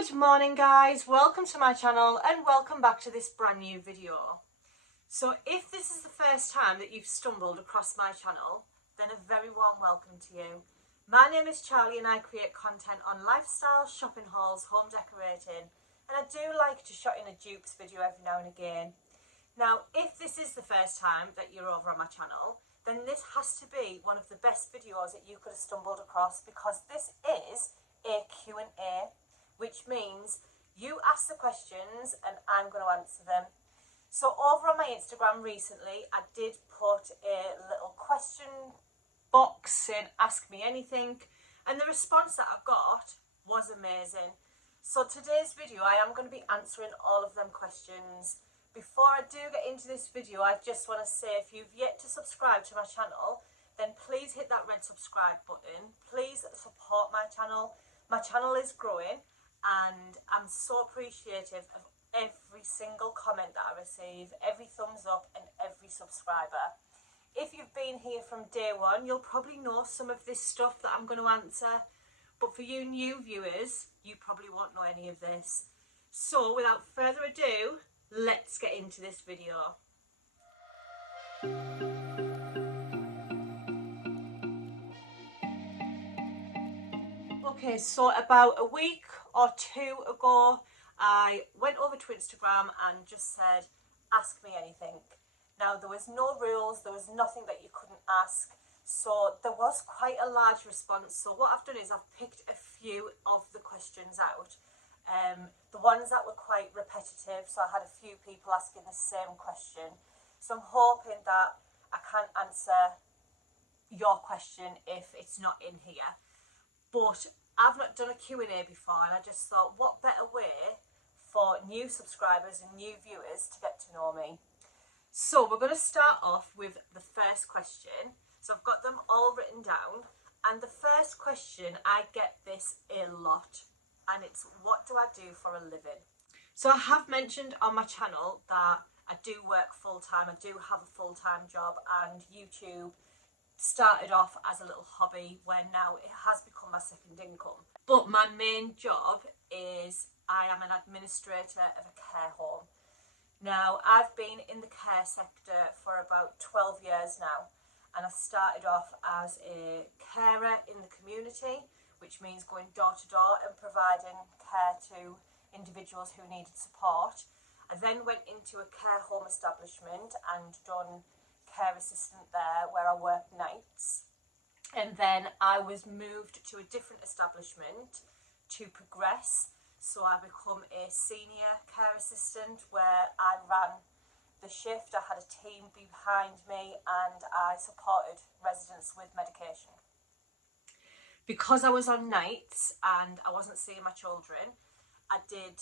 Good morning guys, welcome to my channel and welcome back to this brand new video. So if this is the first time that you've stumbled across my channel, then a very warm welcome to you. My name is Charlie and I create content on lifestyle, shopping hauls, home decorating, and I do like to shot in a dupes video every now and again. Now if this is the first time that you're over on my channel, then this has to be one of the best videos that you could have stumbled across, because this is a Q&A. Which means you ask the questions and I'm going to answer them. So over on my Instagram recently, I did put a little question box saying ask me anything, and the response that I got was amazing. So today's video I am going to be answering all of them questions. Before I do get into this video, I just want to say, if you've yet to subscribe to my channel, then please hit that red subscribe button. Please support my channel. My channel is growing, and I'm so appreciative of every single comment that I receive, every thumbs up and every subscriber. If you've been here from day one, you'll probably know some of this stuff that I'm going to answer, but for you new viewers, you probably won't know any of this. So without further ado, let's get into this video. Okay, so about a week or two ago, I went over to Instagram and just said, ask me anything. Now, there was no rules, there was nothing that you couldn't ask, so there was quite a large response. So what I've done is I've picked a few of the questions out. The ones that were quite repetitive, so I had a few people asking the same question. So I'm hoping that I can answer your question if it's not in here. But I've not done a Q&A before, and I just thought, what better way for new subscribers and new viewers to get to know me. So we're going to start off with the first question. So I've got them all written down, and the first question, I get this a lot, and it's, what do I do for a living? So I have mentioned on my channel that I do work full-time, I do have a full-time job, and YouTube started off as a little hobby where now it has become my second income. But my main job is I am an administrator of a care home. Now, I've been in the care sector for about 12 years now, and I started off as a carer in the community, which means going door to door and providing care to individuals who needed support. I then went into a care home establishment and done care assistant there, where I work nights, and then I was moved to a different establishment to progress. So I become a senior care assistant, where I ran the shift, I had a team behind me, and I supported residents with medication. Because I was on nights and I wasn't seeing my children, I did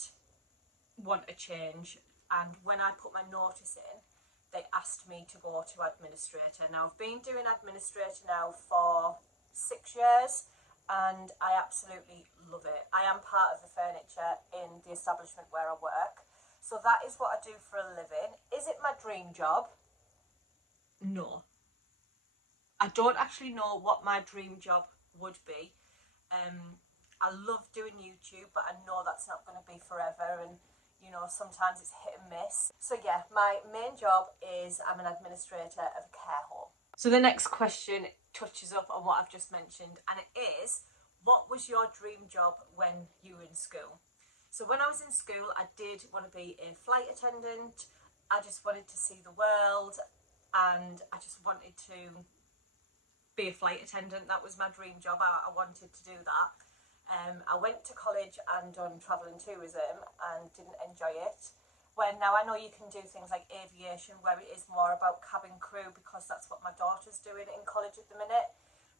want a change, and when I put my notice in, they asked me to go to administrator. Now, I've been doing administrator now for 6 years, and I absolutely love it. I am part of the furniture in the establishment where I work. So that is what I do for a living. Is it my dream job? No. I don't actually know what my dream job would be. I love doing YouTube, but I know that's not going to be forever, and you know, sometimes it's hit and miss. So yeah, my main job is I'm an administrator of a care home. So the next question touches up on what I've just mentioned, and it is, what was your dream job when you were in school? So when I was in school, I did want to be a flight attendant. I just wanted to see the world, and I just wanted to be a flight attendant. That was my dream job. I wanted to do that. I went to college and done travel and tourism and didn't enjoy it. When now I know you can do things like aviation, where it is more about cabin crew, because that's what my daughter's doing in college at the minute.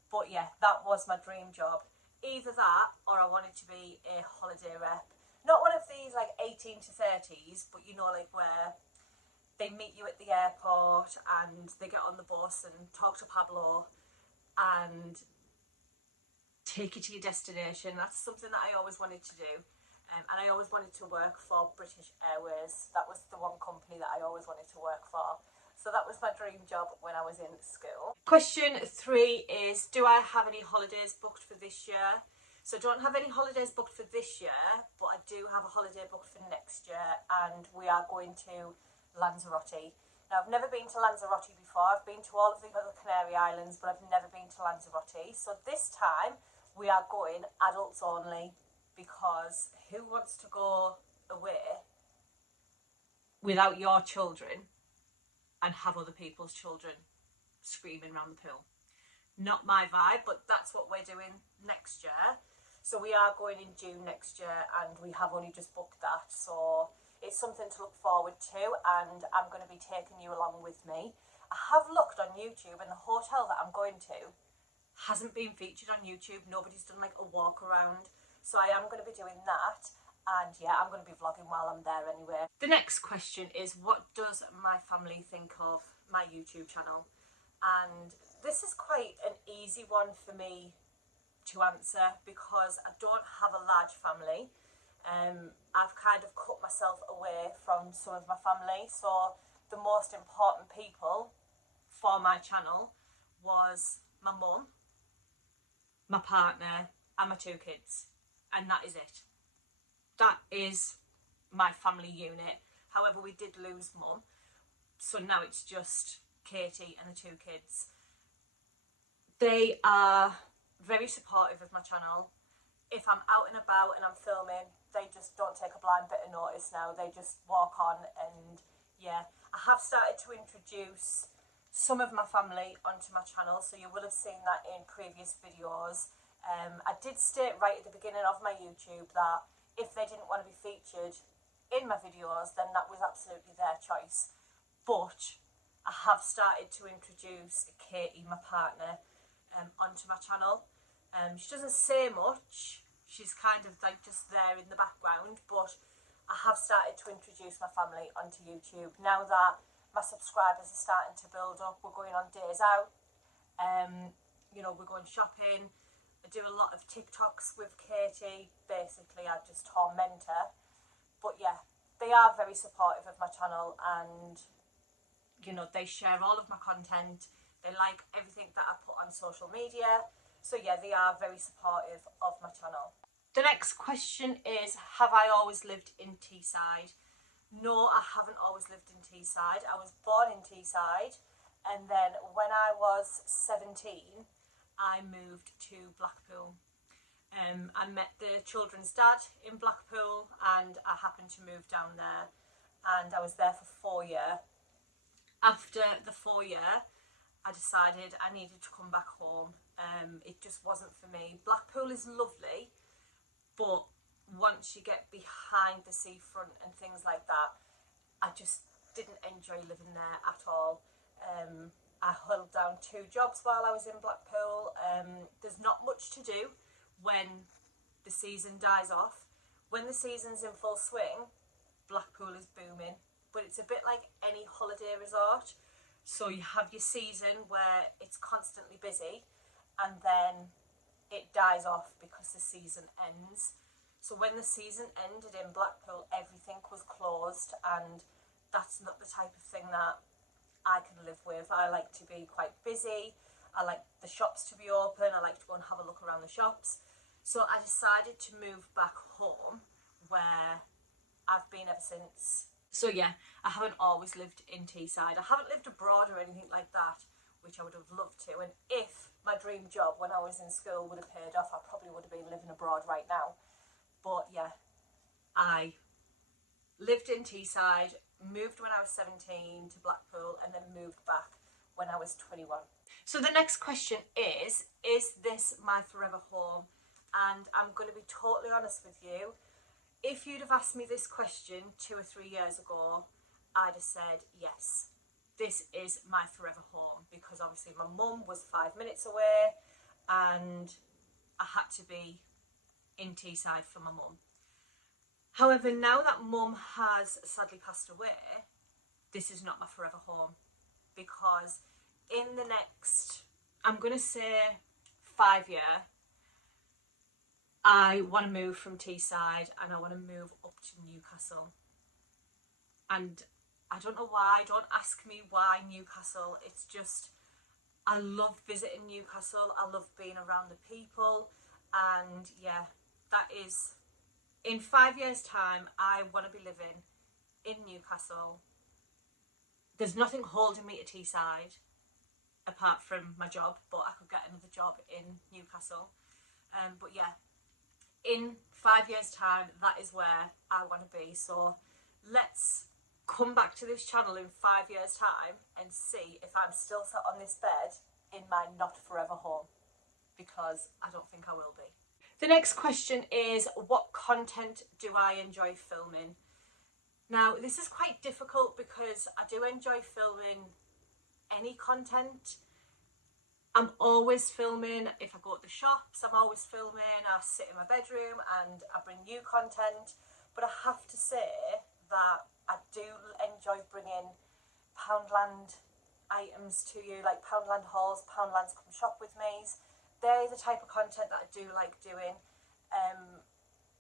But yeah, that was my dream job. Either that, or I wanted to be a holiday rep. Not one of these like 18 to 30s, but you know, like where they meet you at the airport and they get on the bus and talk to Pablo and take you to your destination. That's something that I always wanted to do, and I always wanted to work for British Airways. That was the one company that I always wanted to work for. So that was my dream job when I was in school. Question 3 is, do I have any holidays booked for this year? So I don't have any holidays booked for this year, but I do do have a holiday booked for next year, and we are going to Lanzarote. Now, I've never been to Lanzarote before. I've been to all of the other Canary Islands, but I've never been to Lanzarote. So this time we are going adults only, because who wants to go away without your children and have other people's children screaming around the pool? Not my vibe, but that's what we're doing next year. So we are going in June next year, and we have only just booked that. So it's something to look forward to, and I'm going to be taking you along with me. I have looked on YouTube, and the hotel that I'm going to hasn't been featured on YouTube. Nobody's done like a walk around. So I am going to be doing that. And yeah, I'm going to be vlogging while I'm there anyway. The next question is, what does my family think of my YouTube channel? And this is quite an easy one for me to answer, because I don't have a large family. I've kind of cut myself away from some of my family, so the most important people for my channel was my mum, my partner and my 2 kids, and that is it. That is my family unit. However, we did lose mum, so now it's just Katie and the 2 kids. They are very supportive of my channel. If I'm out and about and I'm filming, they just don't take a blind bit of notice now. They just walk on, and yeah. I have started to introduce some of my family onto my channel, so you will have seen that in previous videos. I did state right at the beginning of my YouTube that if they didn't want to be featured in my videos, then that was absolutely their choice. But I have started to introduce Katie, my partner, onto my channel. She doesn't say much. She's kind of like just there in the background, but I have started to introduce my family onto YouTube. Now that my subscribers are starting to build up, we're going on days out, you know, we're going shopping. I do a lot of TikToks with Katie. Basically, I just torment her. But yeah, they are very supportive of my channel, and you know, they share all of my content. They like everything that I put on social media. So yeah, they are very supportive of my channel. The next question is, have I always lived in Teesside? No, I haven't always lived in Teesside. I was born in Teesside, and then when I was 17, I moved to Blackpool. I met the children's dad in Blackpool, and I happened to move down there, and I was there for 4 years. After the 4 year, I decided I needed to come back home. It just wasn't for me. Blackpool is lovely, but once you get behind the seafront and things like that, I just didn't enjoy living there at all. I held down 2 jobs while I was in Blackpool. There's not much to do when the season dies off. When the season's in full swing, Blackpool is booming, but it's a bit like any holiday resort. So you have your season where it's constantly busy, and then it dies off because the season ends. So when the season ended in Blackpool, everything was closed, and that's not the type of thing that I can live with. I like to be quite busy. I like the shops to be open. I like to go and have a look around the shops. So I decided to move back home, where I've been ever since. So yeah, I haven't always lived in Teesside. I haven't lived abroad or anything like that, which I would have loved to. And if my dream job when I was in school would have paid off, I probably would have been living abroad right now. But yeah, I lived in Teesside, moved when I was 17 to Blackpool, and then moved back when I was 21. So the next question is this my forever home? And I'm going to be totally honest with you. If you'd have asked me this question 2 or 3 years ago, I'd have said yes, this is my forever home, because obviously my mum was 5 minutes away, and I had to be in Teesside for my mum. However, now that mum has sadly passed away, this is not my forever home, because in the next, I'm going to say 5 years, I want to move from Teesside and I want to move up to Newcastle. And I don't know why, don't ask me why Newcastle. It's just, I love visiting Newcastle. I love being around the people. And yeah, that is In 5 years' time, I want to be living in Newcastle. There's nothing holding me to Teesside apart from my job, but I could get another job in Newcastle. But yeah, in 5 years' time, that is where I want to be. So let's come back to this channel in 5 years' time and see if I'm still sat on this bed in my not forever home, because I don't think I will be. The next question is, what content do I enjoy filming? Now, this is quite difficult because I do enjoy filming any content. I'm always filming. If I go to the shops, I'm always filming. I sit in my bedroom and I bring new content. But I have to say that I do enjoy bringing Poundland items to you, like Poundland hauls, Poundlands come shop with me's. They're the type of content that I do like doing.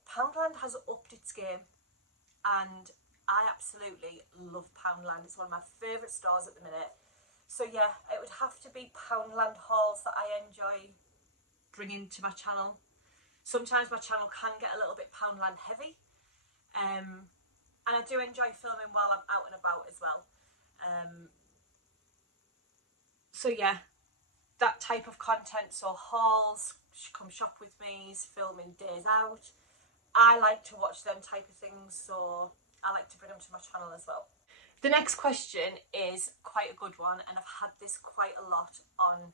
Poundland has upped its game and I absolutely love Poundland. It's one of my favourite stores at the minute. So yeah, it would have to be Poundland hauls that I enjoy bringing to my channel. Sometimes my channel can get a little bit Poundland heavy. And I do enjoy filming while I'm out and about as well. So yeah, that type of content, so hauls, come shop with me's, filming days out. I like to watch them type of things, so I like to bring them to my channel as well. The next question is quite a good one, and I've had this quite a lot on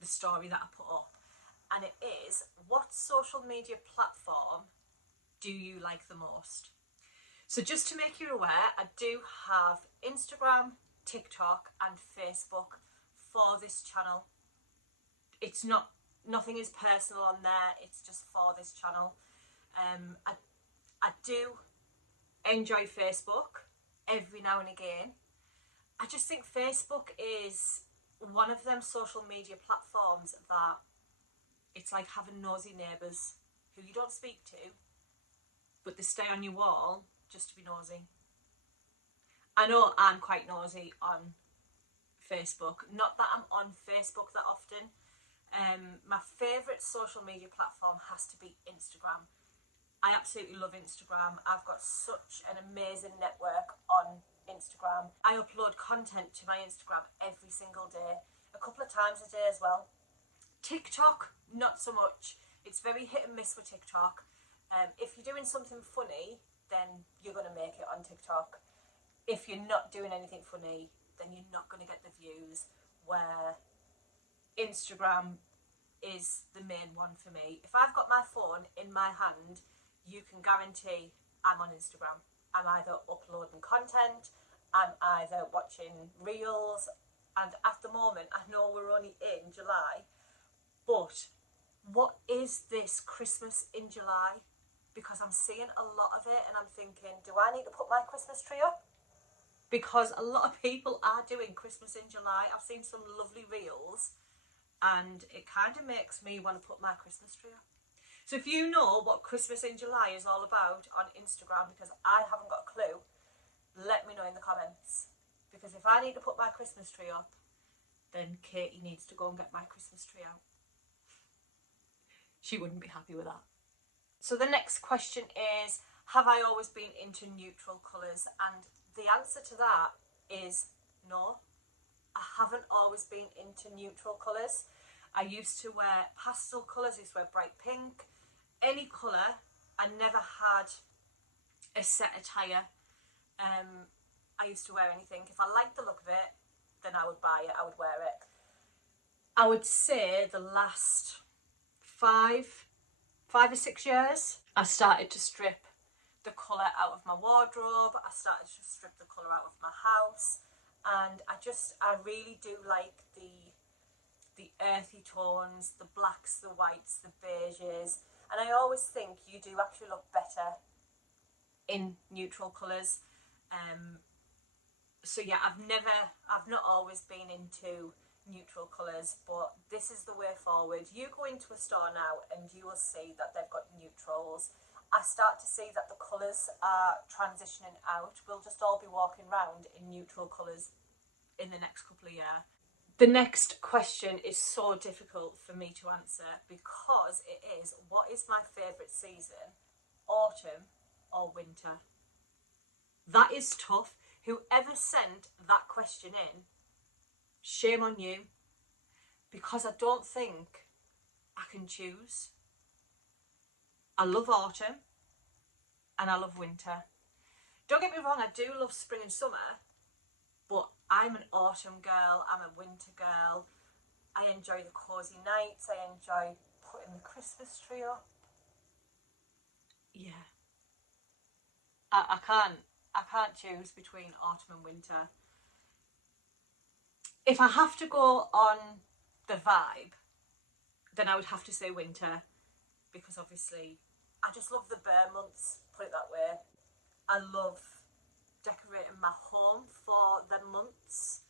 the story that I put up, and it is, what social media platform do you like the most? So just to make you aware, I do have Instagram, TikTok and Facebook for this channel. It's not, nothing is personal on there, it's just for this channel. I do enjoy Facebook every now and again. I just think Facebook is one of them social media platforms that it's like having nosy neighbours who you don't speak to, but they stay on your wall just to be nosy. I know I'm quite nosy on Facebook. Not that I'm on Facebook that often. My favourite social media platform has to be Instagram. I absolutely love Instagram. I've got such an amazing network on Instagram. I upload content to my Instagram every single day, a couple of times a day as well. TikTok, not so much. It's very hit and miss with TikTok. If you're doing something funny, then you're going to make it on TikTok. If you're not doing anything funny, then you're not going to get the views, where Instagram is the main one for me. If I've got my phone in my hand, you can guarantee I'm on Instagram. I'm either uploading content, I'm either watching reels, and at the moment, I know we're only in July, but what is this Christmas in July? Because I'm seeing a lot of it and I'm thinking, do I need to put my Christmas tree up? Because a lot of people are doing Christmas in July. I've seen some lovely reels and it kind of makes me want to put my Christmas tree up. So if you know what Christmas in July is all about on Instagram, because I haven't got a clue, let me know in the comments. Because if I need to put my Christmas tree up, then Katie needs to go and get my Christmas tree out. She wouldn't be happy with that. So the next question is, have I always been into neutral colours? And the answer to that is no. I haven't always been into neutral colours. I used to wear pastel colours, I used to wear bright pink, any colour. I never had a set attire. I used to wear anything. If I liked the look of it, then I would buy it, I would wear it. I would say the last 5 or 6 years, I started to strip the colour out of my wardrobe, I started to strip the colour out of my house, and I really do like the earthy tones, the blacks, the whites, the beiges, and I always think you do actually look better in neutral colours. So yeah, I've not always been into neutral colours, but this is the way forward. You go into a store now and you will see that they've got neutrals. I start to see that the colours are transitioning out. We'll just all be walking around in neutral colours in the next couple of years. The next question is so difficult for me to answer because it is, what is my favourite season autumn or winter? That is tough. Whoever sent that question in, shame on you, because I don't think I can choose. I love autumn and I love winter. Don't get me wrong, I do love spring and summer, but I'm an autumn girl, I'm a winter girl. I enjoy the cosy nights, I enjoy putting the Christmas tree up. Yeah. I can't choose between autumn and winter. If I have to go on the vibe, then I would have to say winter, because obviously I just love the bare months, put it that way. I love decorating my home for the months.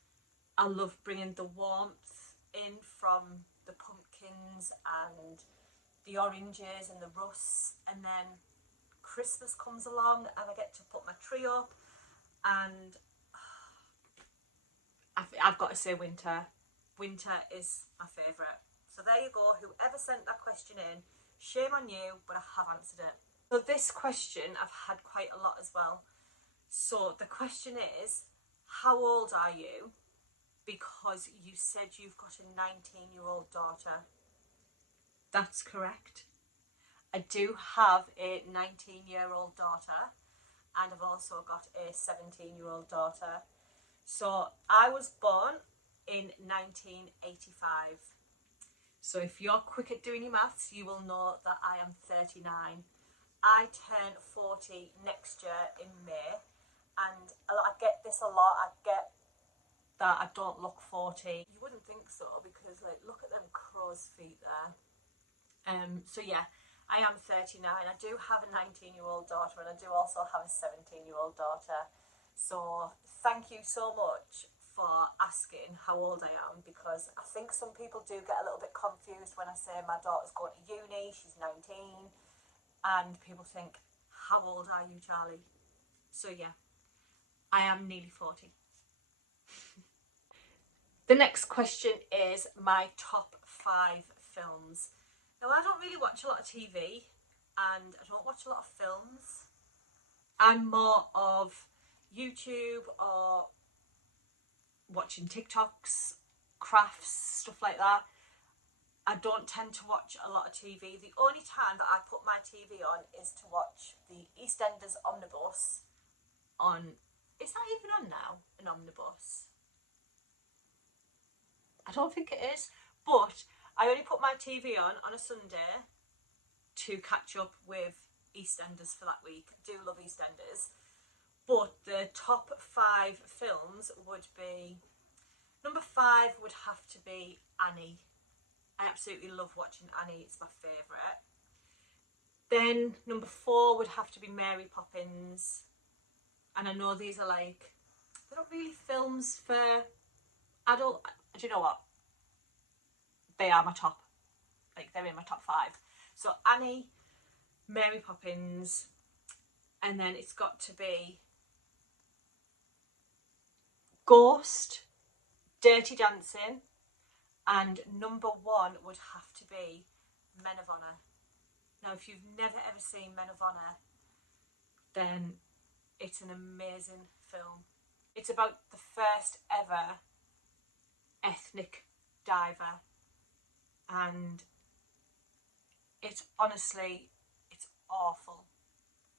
I love bringing the warmth in from the pumpkins and the oranges and the rusks, and then Christmas comes along and I get to put my tree up, and I've got to say winter. Winter is my favourite. So there you go, whoever sent that question in, shame on you, but I have answered it. So this question I've had quite a lot as well. So the question is, how old are you? Because you said you've got a 19-year-old daughter. That's correct. I do have a 19-year-old daughter, and I've also got a 17-year-old daughter. So I was born in 1985. So if you're quick at doing your maths, you will know that I am 39. I turn 40 next year in May, and I get this a lot. I get that I don't look 40. You wouldn't think so, because like, look at them crow's feet there. So yeah, I am 39. I do have a 19-year-old daughter, and I do also have a 17-year-old daughter. So thank you so much for asking how old I am, because I think some people do get a little bit confused when I say my daughter's going to uni, she's 19, and people think, how old are you, Charlie? So yeah, I am nearly 40. The next question is my top 5 films. Now, I don't really watch a lot of TV, and I don't watch a lot of films. I'm more of YouTube or watching TikToks, crafts, stuff like that. I don't tend to watch a lot of TV. The only time that I put my TV on is to watch the EastEnders Omnibus on... Is that even on now, an omnibus? I don't think it is, but I only put my TV on a Sunday to catch up with EastEnders for that week. I do love EastEnders. But the top 5 films would be... Number 5 would have to be Annie. I absolutely love watching Annie, it's my favourite. Then number 4 would have to be Mary Poppins. And I know these are like, they're not really films for adult... Do you know what? They are my top. Like, they're in my top 5. So Annie, Mary Poppins, and then it's got to be Ghost, Dirty Dancing, and number 1 would have to be Men of Honor. Now, if you've never ever seen Men of Honor, then it's an amazing film. It's about the first ever ethnic diver, and it's honestly, it's awful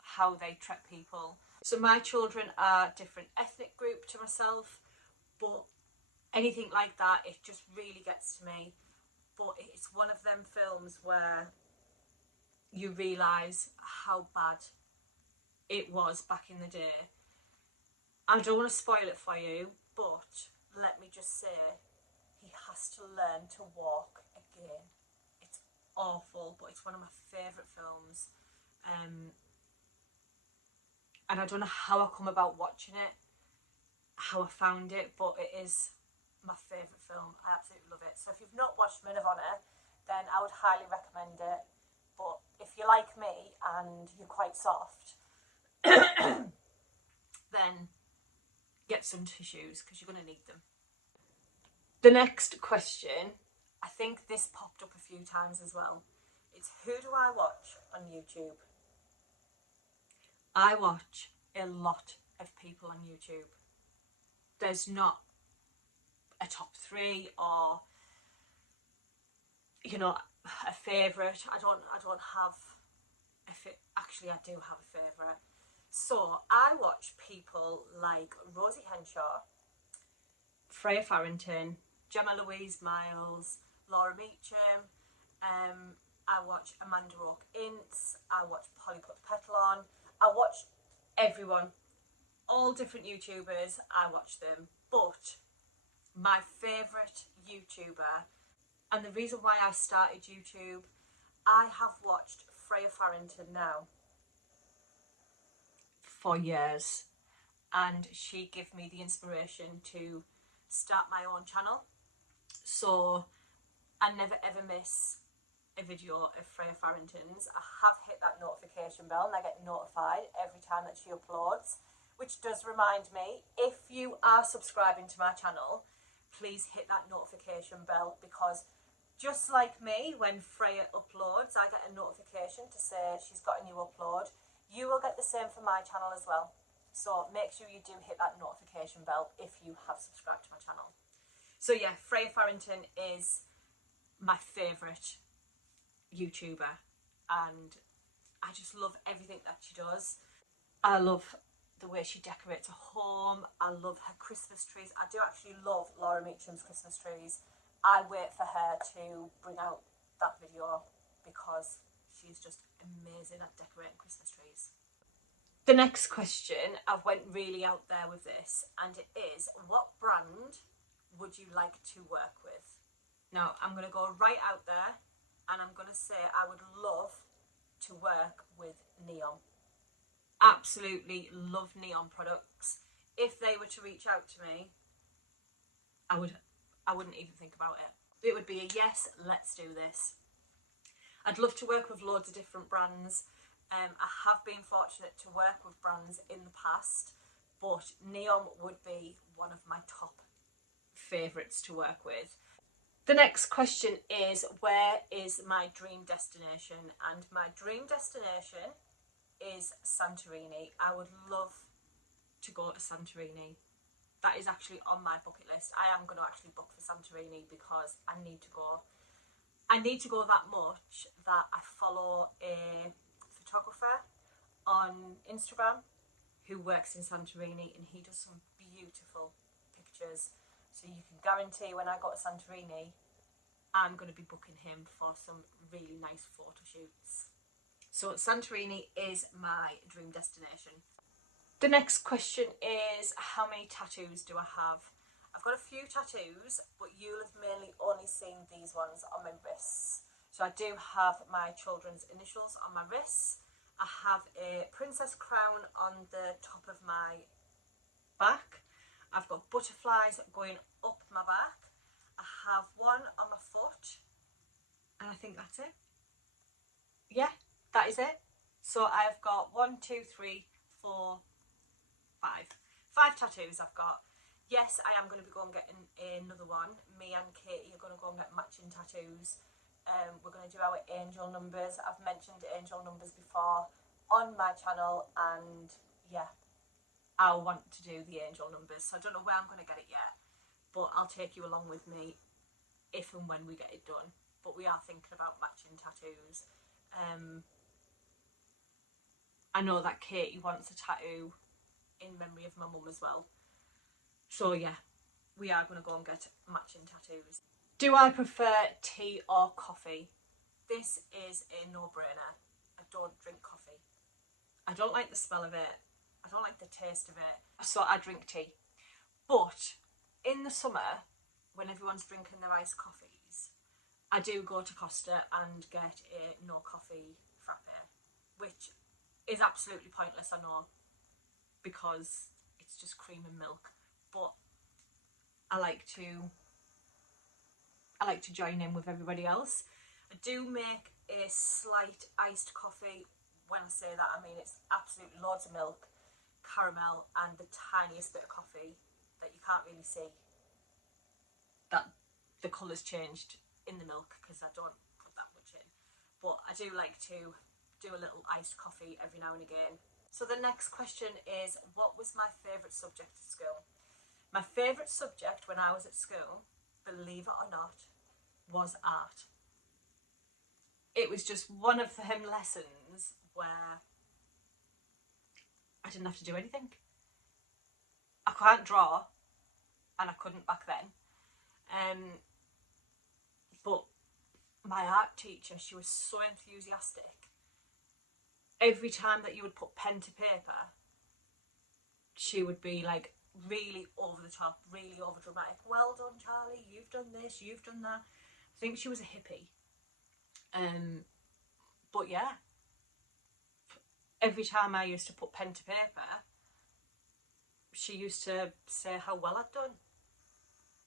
how they treat people. So my children are different ethnic group to myself, but anything like that, it just really gets to me. But it's one of them films where you realise how bad it was back in the day. I don't want to spoil it for you, but let me just say, he has to learn to walk again. It's awful, but it's one of my favourite films. And I don't know how I come about watching it, how I found it, but it is my favourite film. I absolutely love it. So if you've not watched Men of Honor, then I would highly recommend it. But if you're like me and you're quite soft, then get some tissues, because you're going to need them. The next question, I think this popped up a few times as well. It's, who do I watch on YouTube? I watch a lot of people on YouTube. There's not a top three or, you know, a favourite. I don't have actually I do have a favourite. So I watch people like Rosie Henshaw, Freya Farrington, Gemma Louise Miles, Laura Meacham. I watch Amanda Rourke Ince. I watch Polly Put the Petal On. I watch everyone, all different YouTubers. I watch them, but my favourite YouTuber, and the reason why I started YouTube, I have watched Freya Farrington now for years, and she gave me the inspiration to start my own channel. So I never ever miss a video of Freya Farrington's. I have hit that notification bell and I get notified every time that she uploads, which does remind me, if you are subscribing to my channel, please hit that notification bell, because just like me, when Freya uploads, I get a notification to say she's got a new upload. You will get the same for my channel as well. So make sure you do hit that notification bell if you have subscribed to my channel. So yeah, Freya Farrington is my favourite YouTuber, and I just love everything that she does. I love the way she decorates a home. I love her Christmas trees. I do actually love Laura Meacham's Christmas trees. I wait for her to bring out that video because she's just amazing at decorating Christmas trees. The next question, I've went really out there with this, and it is, what brand would you like to work with? Now, I'm going to go right out there, and I'm going to say I would love to work with Neon. Absolutely love Neon products. If they were to reach out to me, I wouldn't even think about it. It would be a yes, let's do this. I'd love to work with loads of different brands. I have been fortunate to work with brands in the past, but Neon would be one of my top favourites to work with. The next question is, where is my dream destination? And my dream destination is Santorini. I would love to go to Santorini. That is actually on my bucket list. I am going to actually book for Santorini because I need to go. I need to go that much that I follow a photographer on Instagram who works in Santorini, and he does some beautiful pictures. So you can guarantee when I go to Santorini, I'm going to be booking him for some really nice photo shoots. So Santorini is my dream destination. The next question is, how many tattoos do I have? I've got a few tattoos, but you'll have mainly only seen these ones on my wrists. So I do have my children's initials on my wrists. I have a princess crown on the top of my back. I've got butterflies going up my back. I have one on my foot, and I think that's it. Yeah, that is it. So I've got 1, 2, 3, 4, 5 tattoos I've got. Yes, I am going to be going getting another one. Me and Katie are going to go and get matching tattoos. We're going to do our angel numbers. I've mentioned angel numbers before on my channel, and yeah, I want to do the angel numbers. So I don't know where I'm going to get it yet, but I'll take you along with me if and when we get it done. But we are thinking about matching tattoos. I know that Katie wants a tattoo in memory of my mum as well. So yeah, we are going to go and get matching tattoos. Do I prefer tea or coffee? This is a no-brainer. I don't drink coffee. I don't like the smell of it. I don't like the taste of it. So I drink tea. But in the summer, when everyone's drinking their iced coffees, I do go to Costa and get a no coffee frappe, which is absolutely pointless, I know, because it's just cream and milk. But I like to join in with everybody else. I do make a slight iced coffee. When I say that, I mean it's absolutely loads of milk, caramel, and the tiniest bit of coffee that you can't really see that the colour's changed in the milk, because I don't put that much in. But I do like to do a little iced coffee every now and again. So the next question is, what was my favourite subject at school? My favourite subject when I was at school, believe it or not, was art. It was just one of them lessons where I didn't have to do anything. I can't draw, and I couldn't back then. But my art teacher, she was so enthusiastic. Every time that you would put pen to paper, she would be like really over the top, really over dramatic. Well done, Charlie, you've done this, you've done that. I think she was a hippie. But yeah, every time I used to put pen to paper, she used to say how well I'd done,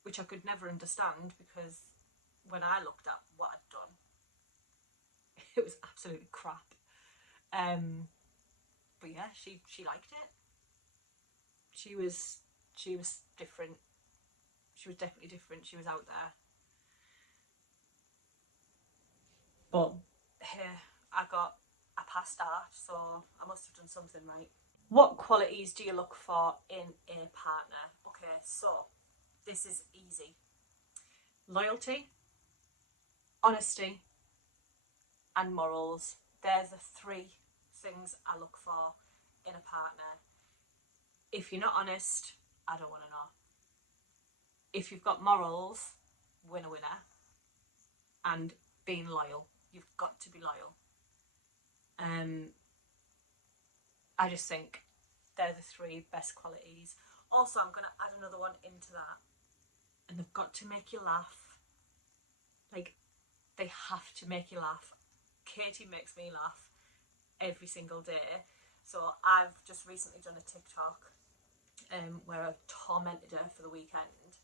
which I could never understand, because when I looked at what I'd done, it was absolutely crap. But yeah, she liked it. She was different. She was definitely different. She was out there. But here I passed art, so I must have done something right. What qualities do you look for in a partner? Okay, so this is easy. Loyalty, honesty, and morals. They're the three things I look for in a partner. If you're not honest, I don't want to know. If you've got morals, winner. And being loyal. You've got to be loyal. I just think they're the three best qualities. Also, I'm going to add another one into that. And they've got to make you laugh. Like, they have to make you laugh. Katie makes me laugh every single day. So I've just recently done a TikTok where I tormented her for the weekend.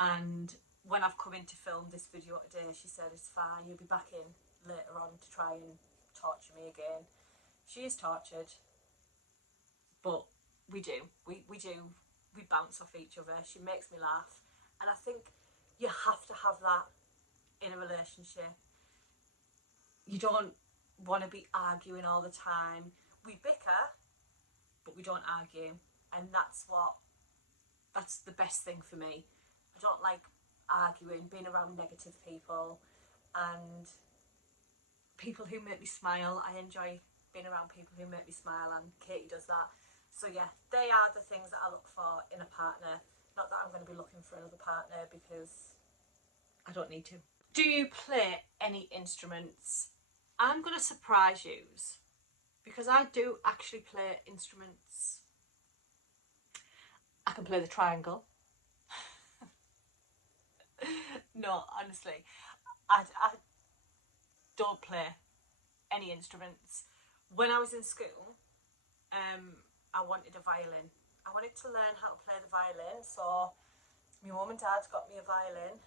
And when I've come in to film this video today, she said, it's fine, you'll be back in later on to try and torture me again. She is tortured, but we bounce off each other. She makes me laugh, and I think you have to have that in a relationship. You don't want to be arguing all the time. We bicker, but we don't argue, and that's the best thing for me. I don't like arguing, being around negative people, and people who make me smile. I enjoy being around people who make me smile, and Katie does that. So yeah, they are the things that I look for in a partner. Not that I'm going to be looking for another partner, because I don't need to. Do you play any instruments? I'm going to surprise you, because I do actually play instruments. I can play the triangle. No, honestly, I don't play any instruments. When I was in school, I wanted a violin. I wanted to learn how to play the violin, so my mum and dad got me a violin,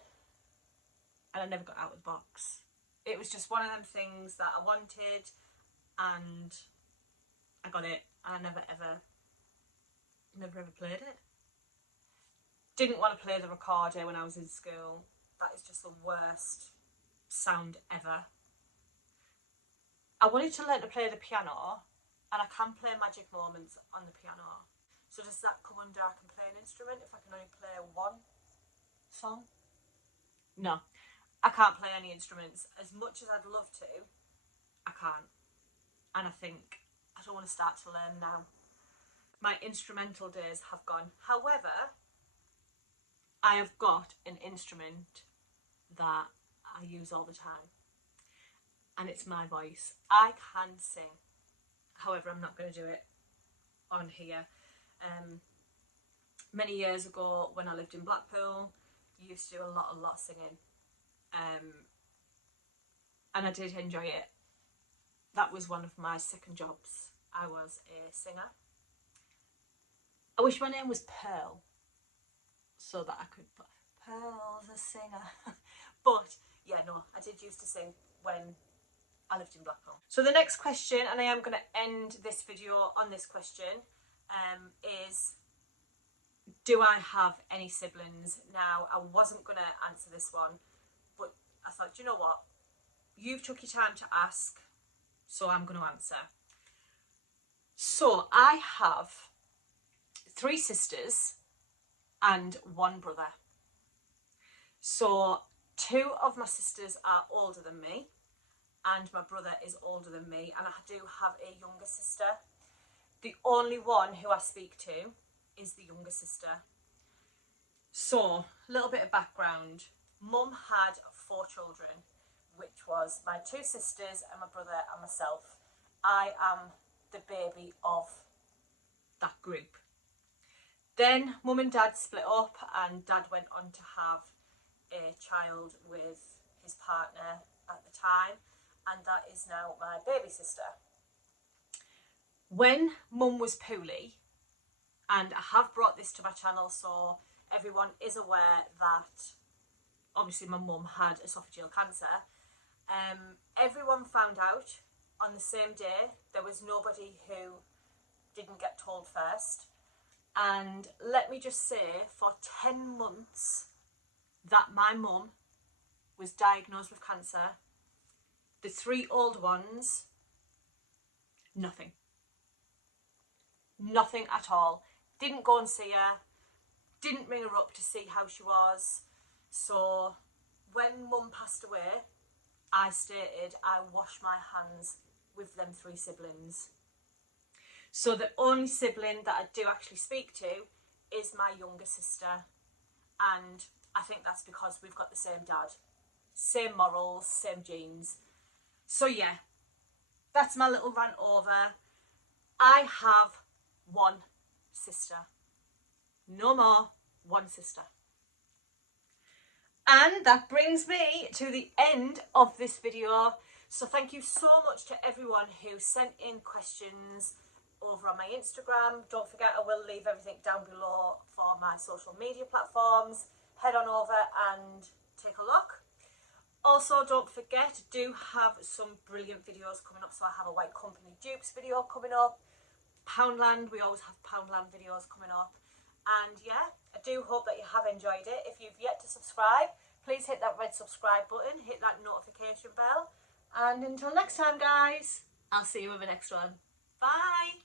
and I never got out of the box. It was just one of them things that I wanted, and I got it, and I never ever played it. Didn't want to play the recorder when I was in school. That is just the worst sound ever. I wanted to learn to play the piano, and I can play Magic Moments on the piano. So does that come under I can play an instrument if I can only play one song? No, I can't play any instruments. As much as I'd love to, I can't. And I think I don't want to start to learn now. My instrumental days have gone. However, I have got an instrument that I use all the time, and it's my voice. I can sing. However, I'm not going to do it on here. Many years ago, when I lived in Blackpool, I used to do a lot of singing, and I did enjoy it. That was one of my second jobs. I was a singer. I wish my name was Pearl, so that I could put Pearl's a singer. But yeah, no, I did used to sing when I lived in Blackpool. So the next question, and I am going to end this video on this question, is, do I have any siblings? Now, I wasn't going to answer this one, but I thought, you know what? You've took your time to ask, so I'm going to answer. So I have 3 sisters and 1 brother. So 2 of my sisters are older than me and my brother is older than me, and I do have a younger sister. The only one who I speak to is the younger sister. So, a little bit of background. Mum had 4 children, which was my 2 sisters and my brother and myself. I am the baby of that group. Then Mum and Dad split up and Dad went on to have a child with his partner at the time, and that is now my baby sister. When Mum was poorly, and I have brought this to my channel so everyone is aware that obviously my mum had esophageal cancer, everyone found out on the same day. There was nobody who didn't get told first. And let me just say, for 10 months that my mum was diagnosed with cancer, the 3 old ones, nothing. Nothing at all. Didn't go and see her, didn't ring her up to see how she was. So when Mum passed away, I stated I wash my hands with them 3 siblings. So the only sibling that I do actually speak to is my younger sister, and I think that's because we've got the same dad, same morals, same genes. So yeah, that's my little rant over. I have 1 sister. No more, 1 sister. And that brings me to the end of this video. So thank you so much to everyone who sent in questions over on my Instagram. Don't forget, I will leave everything down below for my social media platforms. Head on over and take a look. Also, don't forget, I do have some brilliant videos coming up. So I have a White Company dupes video coming up. Poundland, we always have Poundland videos coming up. And yeah, I do hope that you have enjoyed it. If you've yet to subscribe, please hit that red subscribe button, hit that notification bell. And until next time, guys, I'll see you with the next one. Bye!